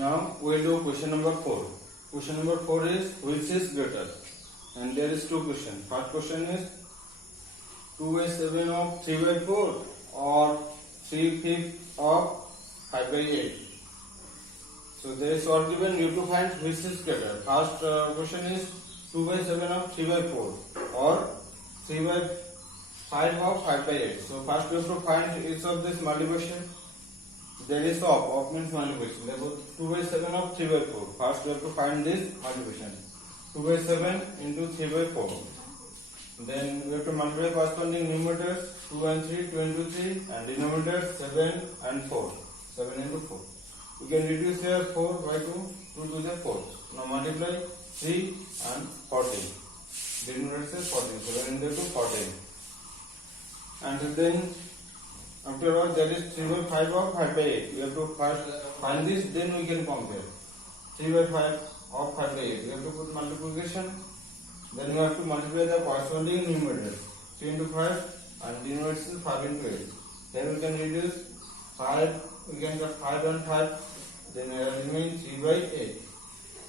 Now we will do question number 4. Question number 4 is which is greater? And there is two questions. First question is 2/7 of 3/4 or 3/5 of 5/8. So there is all given. You have to find which is greater. First question is 2/7 of 3/4 or 3/5 of 5/8. So first we have to find each of this multiplication. There is of means multiplication. Therefore 2/7 of 3/4. First we have to find this multiplication. 2/7 into 3/4. Then we have to multiply corresponding numerators 2 and 3, 2 into 3, and denominators 7 and 4. 7 into 4. We can reduce here 4 by 2, 2 to the 4. Now multiply 3 and 14. Denominator is 14. 7 into 2, 14. And then after all that is 3/5 of 5/8. We have to first find this, then we can compare. 3/5 of 5/8. We have to put multiplication. Then we have to multiply the corresponding numerators. 3 into 5 and denominator is 5 into 8. Then we can reduce 5. We can get 5 and 5. Then remain 3/8.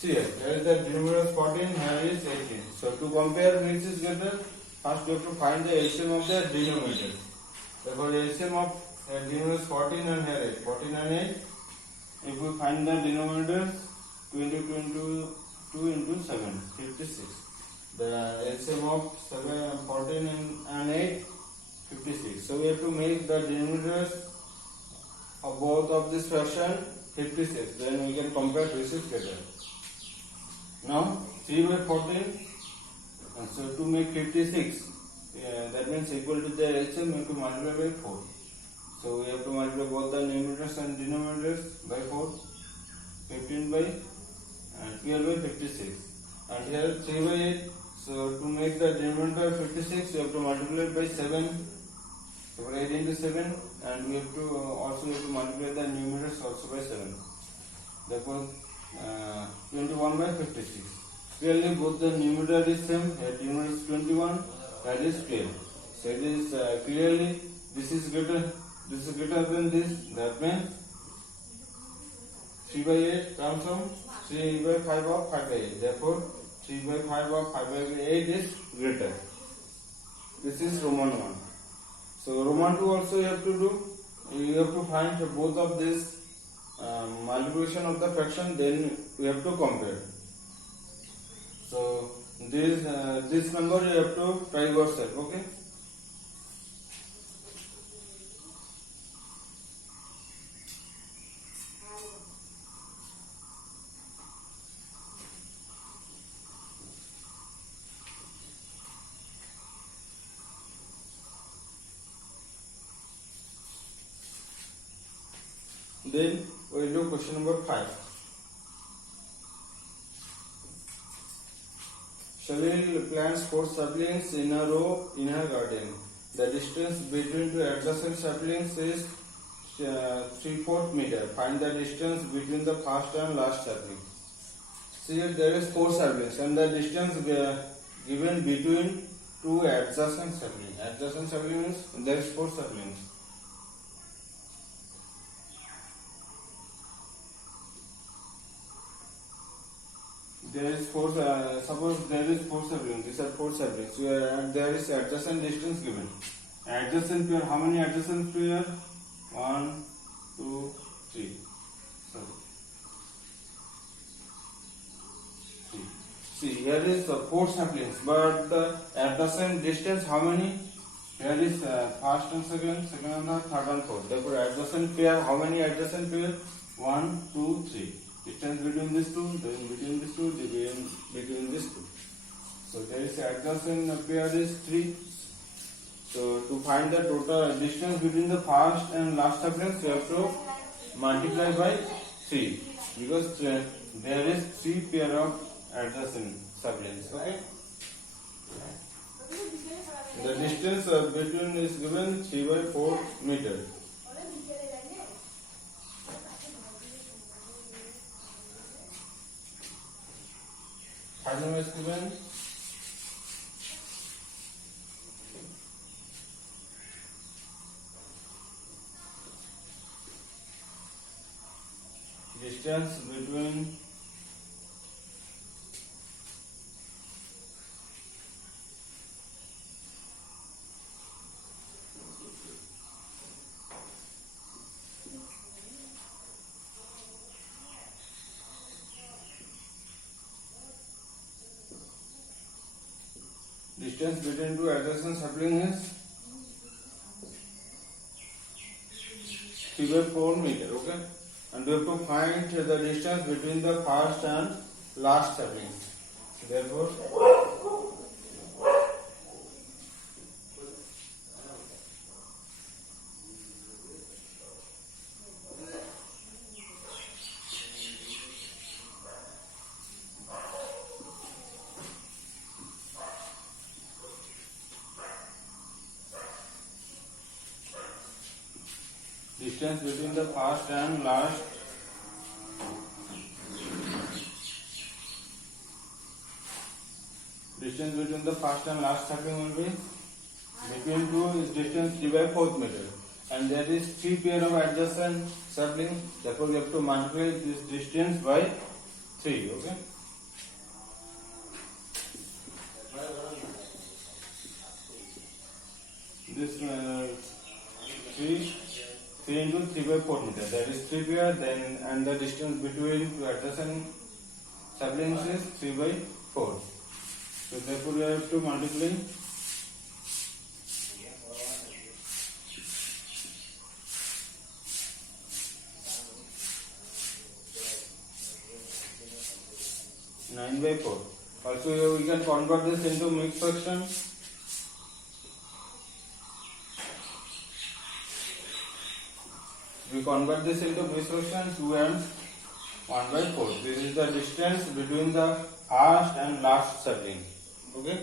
See here is the denominator 14. Here is 18. So to compare which is greater, first we have to find the LCM of the denominators. Therefore, the LCM of denominator is 14 and here 8. 14 and 8. If we find the denominators, 2 into 2 into 7, 56. The LCM of 14 and 8, 56. So we have to make the denominators of both of this fraction 56. Then we can compare which is greater. Now 3/14. So to make 56. That means equal to the LCM, we have to multiply by 4. So we have to multiply both the numerators and denominators by 4. 15 by 12 by 56. And here 3/8. So to make the denominator 56, we have to multiply by 7. So 8 into 7, and we have to also multiply the numerators also by 7. Therefore 21 by 56. Clearly both the numerator is same. Here denominator is 21. That is 12. So it is clearly this is greater than this. That means 3/8 comes from 3/5 of 5/8. Therefore 3/5 of 5/8 is greater. This is Roman 1. So Roman 2 also you have to do. You have to find both of this multiplication of the fraction. Then we have to compare. So this number you have to try yourself. Okay. Then we will do question number 5. Shalini plants 4 saplings in a row in her garden. The distance between two adjacent saplings is 3/4 meter. Find the distance between the first and last sapling. See here there is 4 saplings and the distance given between two adjacent saplings. Adjacent sapling means there is 4 saplings. There is 4. Suppose there is 4 saplings. These are 4 saplings. So there is adjacent distance given. Adjacent pair. How many adjacent pair? 1, 2, 3. Sorry. 3. See here is 4 saplings, but the adjacent distance how many? Here is first and second, second and third and fourth. Therefore adjacent pair. How many adjacent pair? 1, 2, 3. Distance between these two, then between these two, between these two. So there is adjacent pair is 3. So to find the total distance between the first and last saplings, you have to multiply by 3 because there is 3 pair of adjacent saplings. Okay. The distance between is given 3/4 meter. Final is given. distance between two adjacent saplings is 3/4 meter. Okay, and we have to find the distance between the first and last saplings. Therefore, distance between the first and last sapling will be between two is distance 3/4 meter, and there is 3 pair of adjacent saplings. Therefore, we have to multiply this distance by 3. Okay. This 3 into 3/4 meter. That is 3 pair. Then and the distance between two adjacent saplings is 3/4. So therefore, we have to multiply 9/4. Also, we can convert this into mixed fraction. We convert this into mixed fraction 2 and 1/4. This is the distance between the first and last sapling. Okay.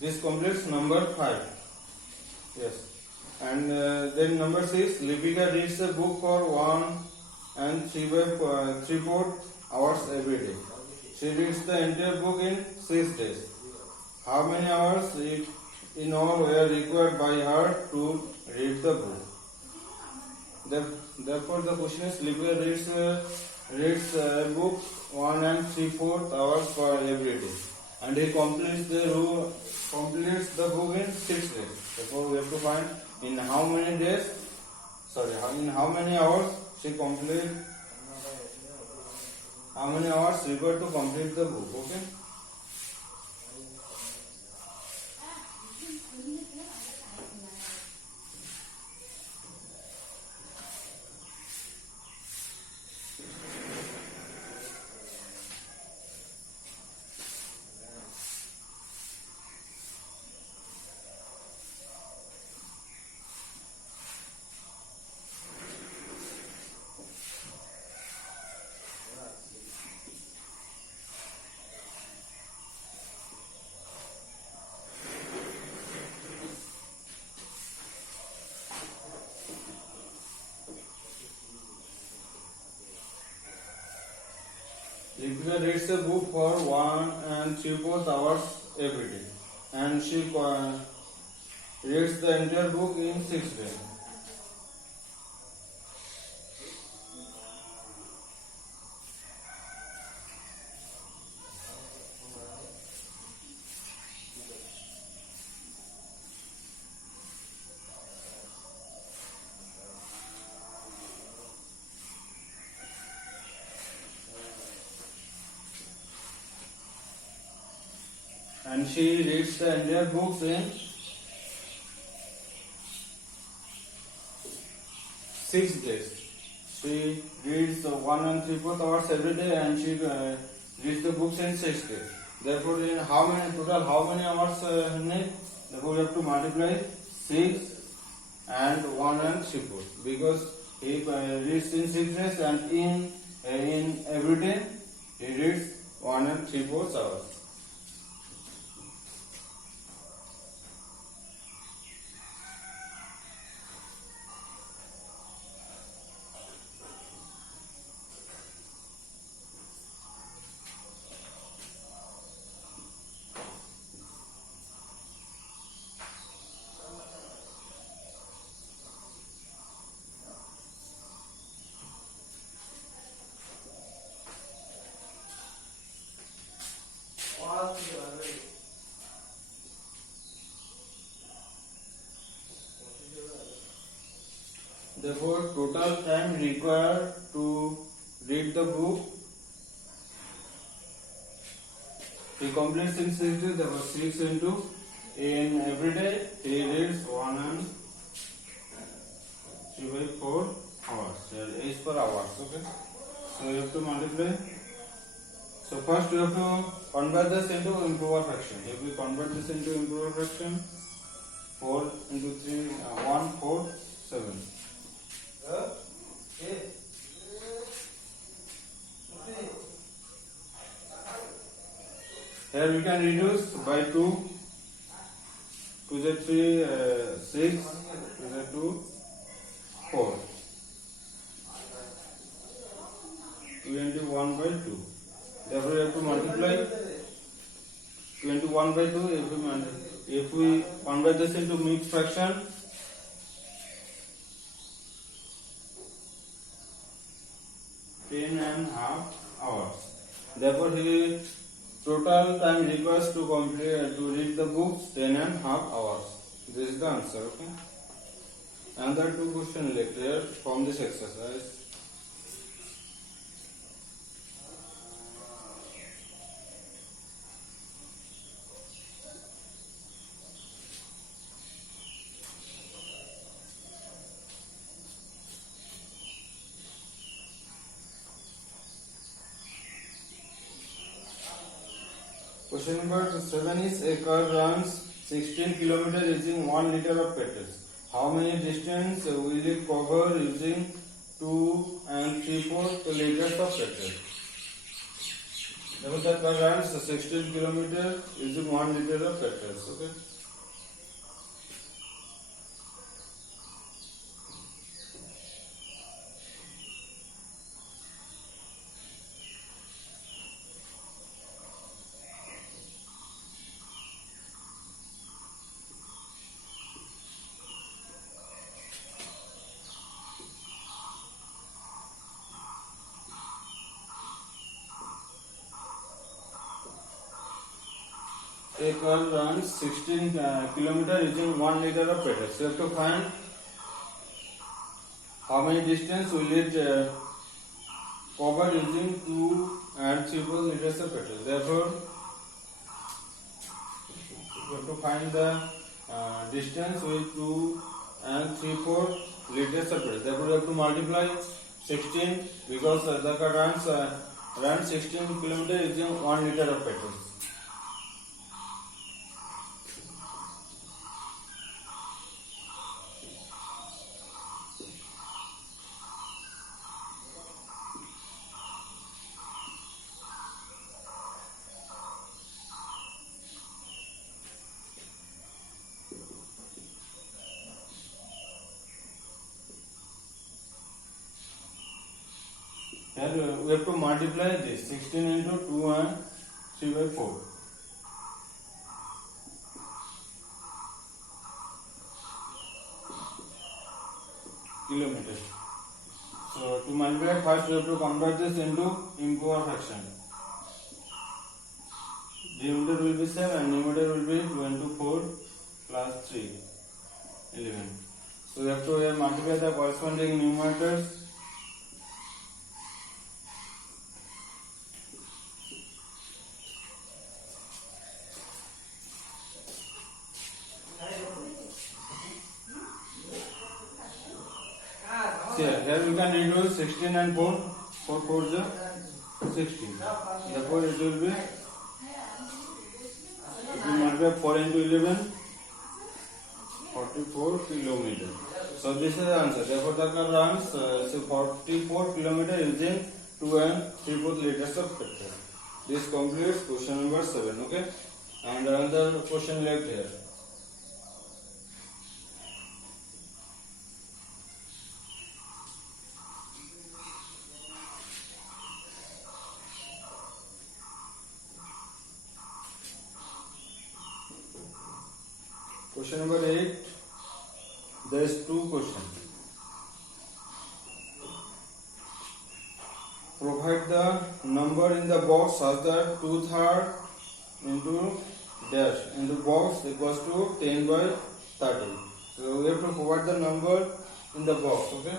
This completes number 5. Yes. And then number 6. Lipika reads a book for 1 and 3/4 hours every day. She reads the entire book in 6 days. How many hours in all were required by her to read the book? Therefore, the question is: Lipika reads a book 1 and 3/4 hours for every day, and he completes the book in 6 days. Therefore, we have to find in how many days. In how many hours she complete. How many hours required to complete the book? Okay. Lipika reads a book for 1 and 3/4 hours every day, and she reads the entire book in 6 days. And she reads the entire books in 6 days. She reads 1 and 3/4 hours every day, and she reads the books in 6 days. Therefore, in how many hours need? Therefore, we have to multiply 6 and 1 and 3/4, because he reads in 6 days, and in every day he reads 1 and 3/4 hours. Therefore, total time required to read the book. He completes in 6 days. Therefore, 6 into in every day he reads 1 and 3 by 4 hours. Here is per hours. Okay. So you have to multiply. So first you have to convert this into improver fraction. If we convert this into improver fraction, 4 into 3, 1, 4, 7. Here we can reduce by 2 to the 3, 6 to the 2, 4. 2 into 1 by 2. Therefore, we have to multiply 2 into 1 by 2. If we convert this into mixed fraction, ten and half hours. Therefore, he total time requires to complete to read the books 10 and half hours. This is the answer. Okay. Another 2 questions left here from this exercise. Question number 7 is a car runs 16 km using 1 liter of petrol. How many distance will it cover using 2 and 3/4 liters of petrol? Therefore, the car runs 16 km using 1 liter of petrol. Okay. A car runs 16 km using 1 liter of petrol. So you have to find how many distance will it cover using 2 and 3/4 liters of petrol. Therefore, you have to find the distance with 2 and 3/4 liters of petrol. Therefore, you have to multiply 16 because the car runs 16 km using 1 liter of petrol. Here we have to multiply this 16 into 2 and 3 by 4. Kilometers. So to multiply, first we have to convert this into improver fraction. Denominator will be 7 and numerator will be 2 into 4 plus 3, 11. So we have to here multiply the corresponding numerators. Here we can reduce 16 and 4. 4 4 is 16. Therefore, it will be multiply 4 into 11, 44 kilometer. So this is the answer. Therefore, the car runs 44 kilometer using 2 and 3/4 liters of petrol. This completes question number 7. Okay, and another question left here. Question number 8, there is 2 questions. Provide the number in the box such that 2/3 into dash into box equals to 10 by 30. So we have to provide the number in the box. Okay.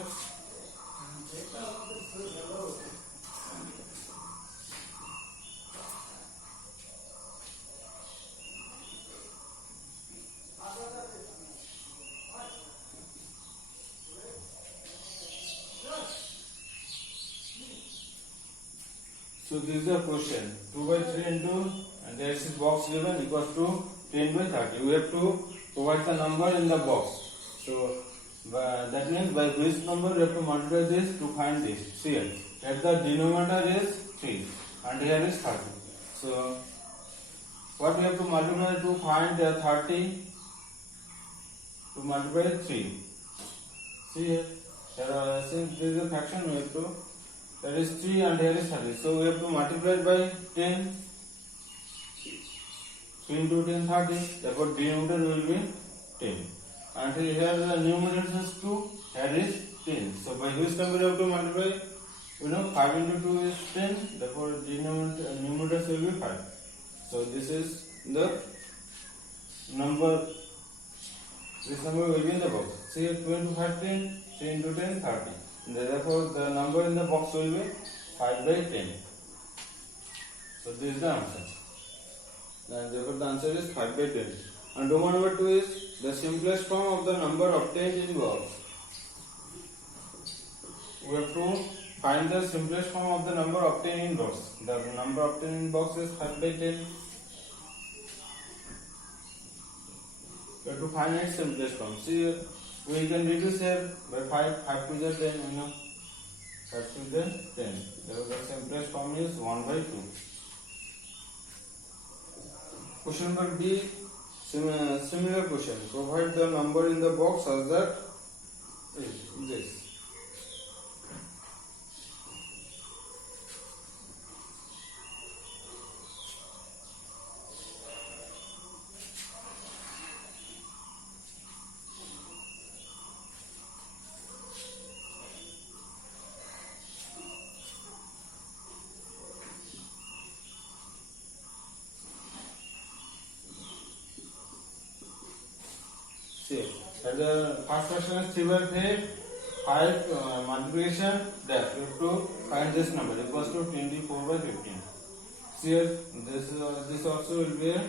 So this is the question. 2 by 3 into and there is box given equals to 10 by 30. We have to provide the number in the box. So that means by which number we have to multiply this to find this. See here the denominator is 3 and here is 30. So what we have to multiply to find 30 to multiply 3. See here since this is a fraction we have to that is 3 and here is 30. So we have to multiply it by 10. 3 into 10 30. Therefore denominator will be 10. And here the numerator is 2. Here is 10. So by which number we have to multiply? We know 5 into 2 is 10. Therefore numerator will be 5. So this is the number. This number will be in the box. See here 2 into 5 10. 3 into 10 30. Therefore, the number in the box will be 5 by 10. So this is the answer. And therefore, the answer is 5 by 10. And Roman number 2 is the simplest form of the number obtained in box. We have to find the simplest form of the number obtained in box. The number obtained in box is 5 by 10. We have to find its simplest form. See, we can reduce here by 5 to the 10, you know. 5 to the 10. Therefore, the simplest form is 1 by 2. Question number D, similar question. Provide the number in the box as that is this. The first question is 3 by 5 multiplication that we have to find this number equals to 24 by 15. See here this also will be a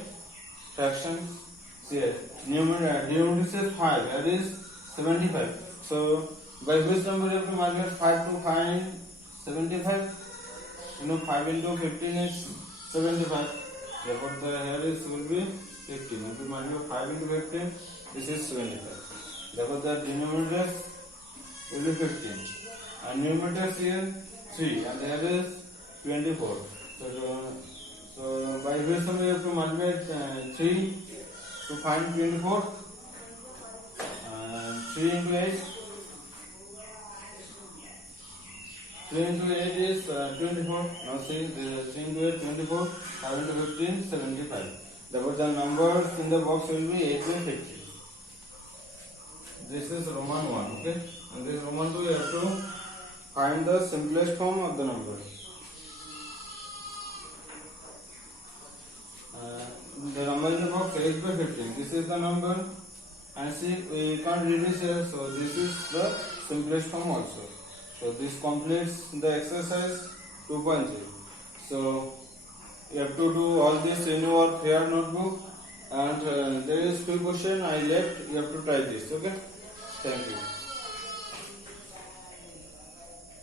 fraction. See here denominator is 5, that is 75. So by which number we have to multiply 5 to find 75? You know 5 into 15 is 75. Therefore here is will be 15. If you multiply 5 into 15, this is 75. Therefore the denominator will be 15 and numerator is here 3 and there is 24. So by which number we have to multiply 3 to find 24? 3 into 8. 3 into 8 is 24. Now see 3 into 8 24. 5 into 15 75. Therefore the numbers in the box will be 8 by 50. This is Roman 1, okay? And this Roman 2 you have to find the simplest form of the number. The number in the box 8 by 15. This is the number. And see, we can't reduce here, so this is the simplest form also. So this completes the exercise 2.0. So you have to do all this in your fair notebook. And there is few question I left. You have to try this, okay? Thank you.